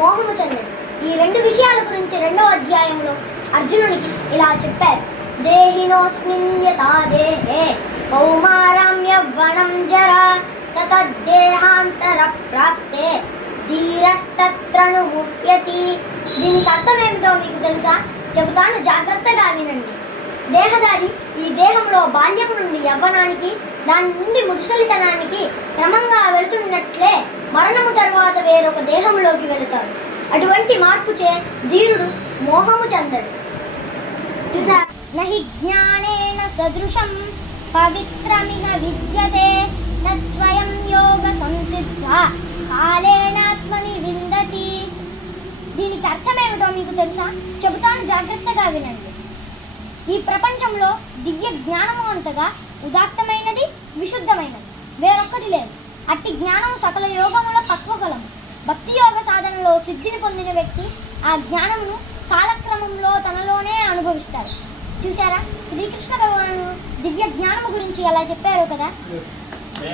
మోహము చెందడు. ఈ రెండు విషయాల గురించి 2వ అధ్యాయంలో అర్జునుడికి ఇలా చెప్పారు. దేహినోస్మిన్ యథా దేహే కౌమారం యవ్వనం జరా తతద్దేహాంతర ప్రాప్తే ధీరస్తత్రను ముహ్యతి. దీనికి అర్థం ఏమిటో మీకు తెలుసా? చెబుతాను, జాగ్రత్తగా వినండి. దేహదారి ఈ దేహంలో బాల్యం నుండి యవ్వనానికి, దాని నుండి ముదుసలితనానికి క్రమంగా వెళుతున్నట్లే మరణము తర్వాత వేరొక దేహంలోకి వెళుతాడు. అటువంటి మార్పుచే ధీరుడు మోహము చెందడు. చూసా, నహి జ్ఞానేన సదృశం పవిత్రమిన విద్యతే తత్స్వయం యోగ సంసిద్ధ కాలేనాత్మని విందతి. దీనికి అర్థమేమిటో మీకు తెలుసా? చెబుతాను, జాగ్రత్తగా వినండి. ఈ ప్రపంచంలో దివ్య జ్ఞానము అంతగా ఉదాత్తమైనది, విశుద్ధమైనది వేరొక్కటి లేదు. అట్టి జ్ఞానము సకల యోగముల పక్వఫలము. భక్తి యోగ సాధనలో సిద్ధిని పొందిన వ్యక్తి ఆ జ్ఞానమును కాలక్రమంలో తనలోనే అనుభవిస్తారు. చూసారా, శ్రీకృష్ణ భగవానుడు దివ్య జ్ఞానము గురించి ఎలా చెప్పారో కదా.